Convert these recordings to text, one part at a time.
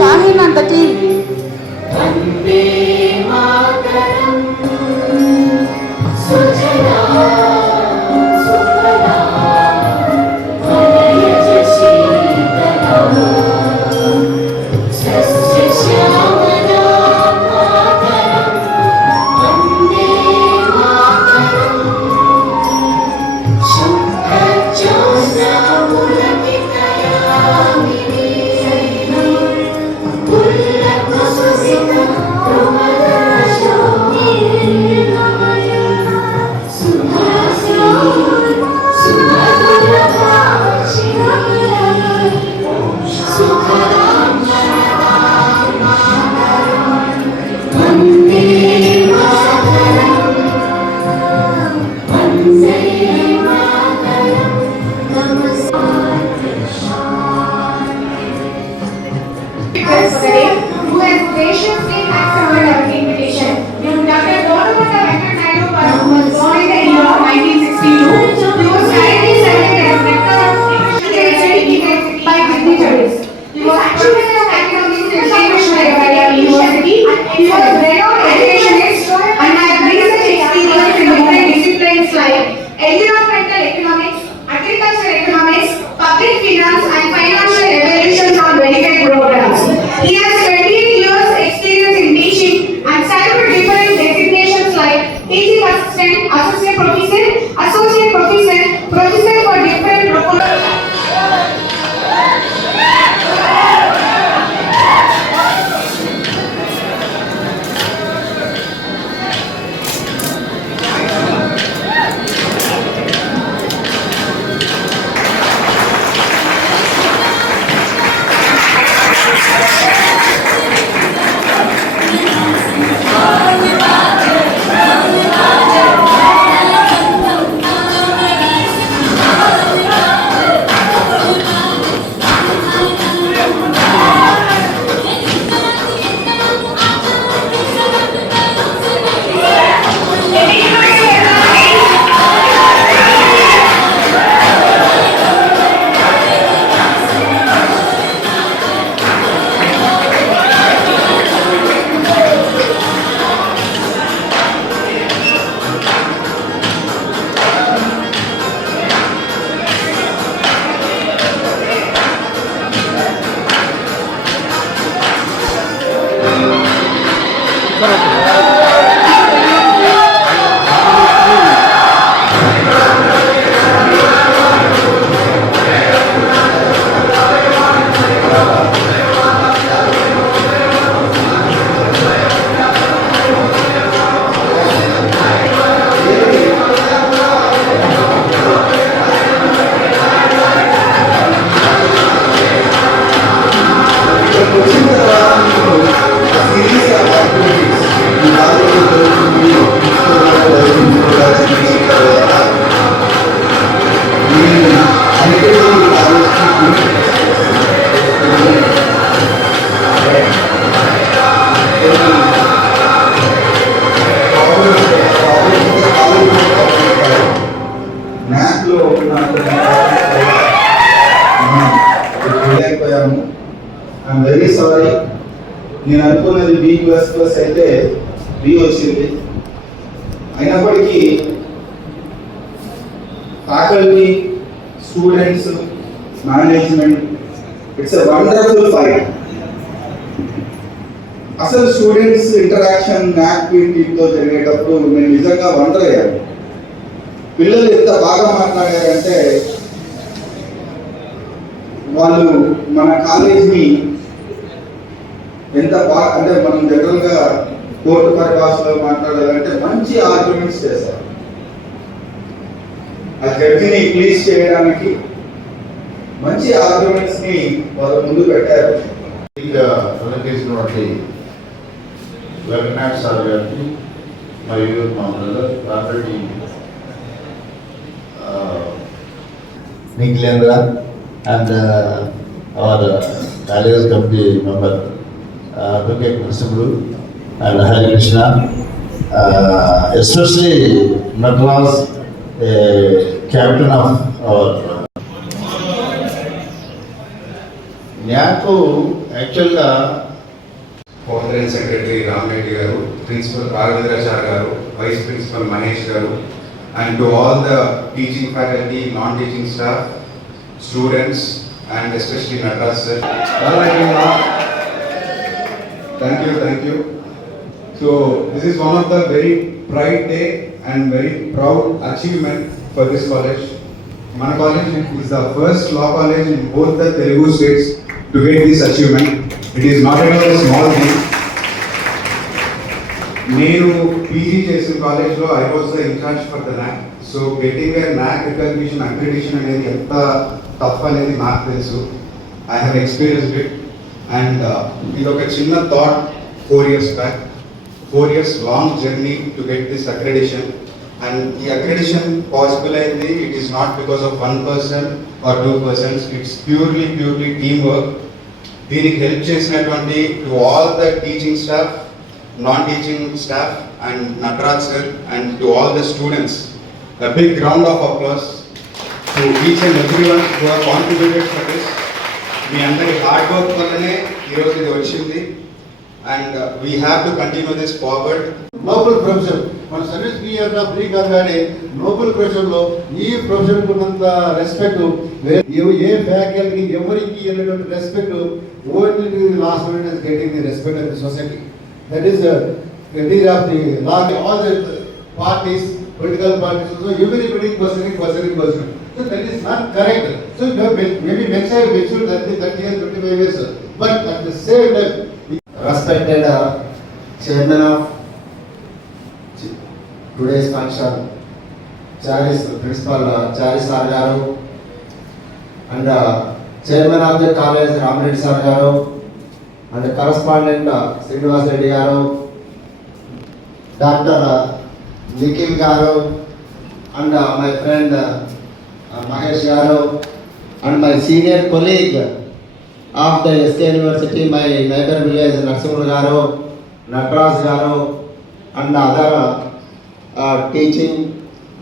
Shaheen and the team. Who has graciously accepted our invitation. Dr. Gautamata Venkata Naidu was born in the year 1962. He was currently serving as Rector of University by dignitaries. He was actually an academic in University. He was a renowned educationist and had research experience in different disciplines like environmental economics, agricultural economics, public finance, and financial evaluation on benefit programs. He has 28 years experience in teaching and several different designations like teaching assistant, associate professor, professor for different programs. I'm very sorry. నేను అనుకున్నది B++ అయితే B వచ్చింది. అయినప్పటికీ faculty, students, management, it's a wonderful fight. అసలు students interaction తో జరిగేటప్పుడు నేను నిజంగా వండర్ అయ్యాను. పిల్లలు ఎంత బాగా మాట్లాడారంటే వాళ్ళు మన కాలేజ్ని ఎంత బాగా, అంటే మనం జనరల్గా కోర్టు పరిభాషలో మాట్లాడాలంటే మంచి ఆర్గ్యుమెంట్స్ చేశారు. ఆ జడ్జిని ప్లీజ్ చేయడానికి మంచి ఆర్గ్యుమెంట్స్ని వాళ్ళు ముందు పెట్టారు. వెంకటనాథ్ సార్ గారికి మరియు మా brother faculty Nikhilendra and our college committee member Advocate Narasimhu and Hari Krishna, especially Madras, captain of our నాకు యాక్చువల్గా ఫౌండర్ సెక్రటరీ రామరెడ్డి గారు, ప్రిన్సిపల్ రాఘవేంద్రాచార్ గారు, వైస్ ప్రిన్సిపల్ మహేష్ గారు, and to all the teaching faculty, non-teaching staff, students, and especially Nataraj sir. Thank you. So this is one of the very pride day and very proud achievement for this college. My college is the first law college in both the Telugu states to get this achievement. It is not at all a small thing. నేను PG చేసిన కాలేజ్లో I was the in charge for the NAAC. So getting a NAAC recognition accreditation అనేది ఎంత tough అనేది నాకు తెలుసు. I have experienced it. And ఇది ఒక చిన్న thought 4 years back. 4 years long journey to get this accreditation. And ఈ అక్రిడిషన్ పాసిబుల్ అయింది. It is not because of 1 person or 2 persons. It's purely team work. దీనికి help చేసినటువంటి to all the teaching staff, non-teaching staff, and Nataraj sir, and to all the students. A big round of applause to each and everyone who have contributed for this. మీ అందరి hard work వల్లనే ఈరోజు ఇది వచ్చింది. And we have to continue this forward. Nobel profession మన service year free కాదు, కానీ నోబెల్ ప్రొఫెషన్లో ఈ ప్రొఫెషన్కి ఉన్నంత రెస్పెక్ట్ ఏ ఫ్యాకల్టీకి ఎవరికి ఇవ్వనటువంటి respect only last minute is getting the respect of the society. That is the idea of the law. All the parties, political parties, so everybody questioning. So that is not correct. So maybe next time we should 30 years, 25 years. But at the same time, respected chairman of today's function, Charis Principal Charis sir garu, and chairman of the college Ramreddy sir garu, and the correspondent Srinivas Reddy garu, Dr. Nikhil garu, and my friend Mahesh garu, and my senior colleague of the SK University, my neighbor village Narsimul garu, Nataraj garu, and other teaching,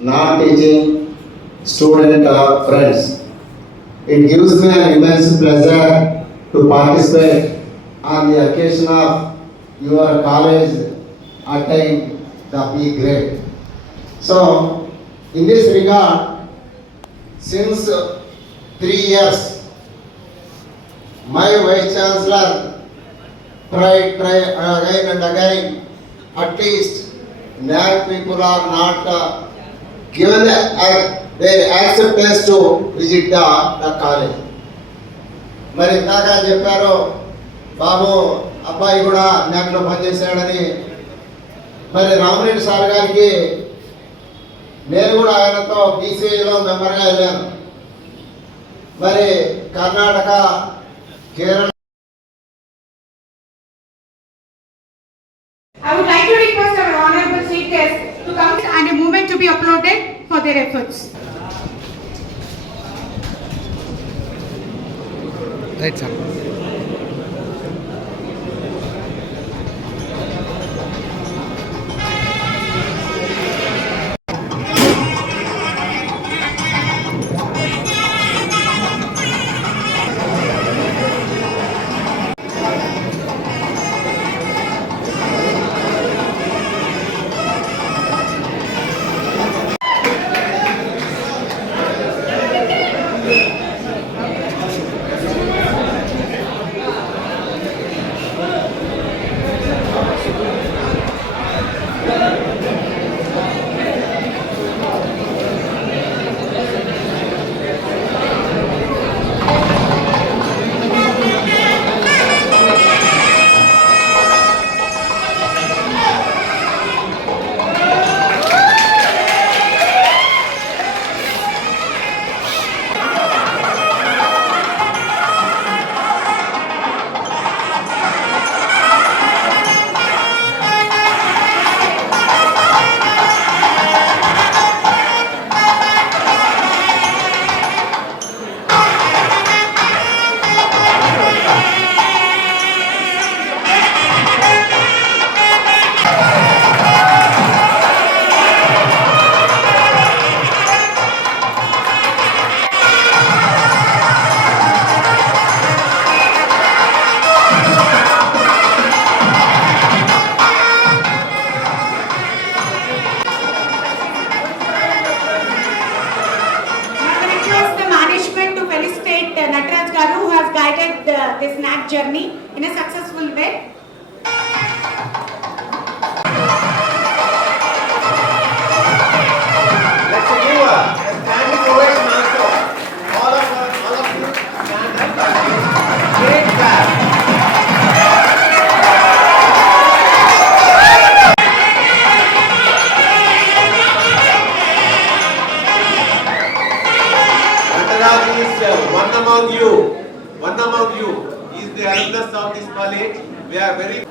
non-teaching student friends. It gives me an immense pleasure to participate on the occasion of your college attain the B grade. So, in this regard, since 3 years, my Vice Chancellor tried again and again, at least NAC people are not given their acceptance to visit the college. మరి ఇందాక చెప్పారు బాబు అబ్బాయి కూడా న్యాక్లో పనిచేశాడని. మరి రామరెడ్డి సార్ గారికి నేను కూడా ఆయనతో బీసీలో మెంబర్గా వెళ్ళాను. మరి కర్ణాటక, Kerala. I would like to request our honorable chief guest to come and a movement to be uploaded for their efforts. Right, sir. journey in a successful way. Let's give a standing ovation also. All of you stand up and give great clap. Anurag is one among you. He is the alumnus of this college. We are very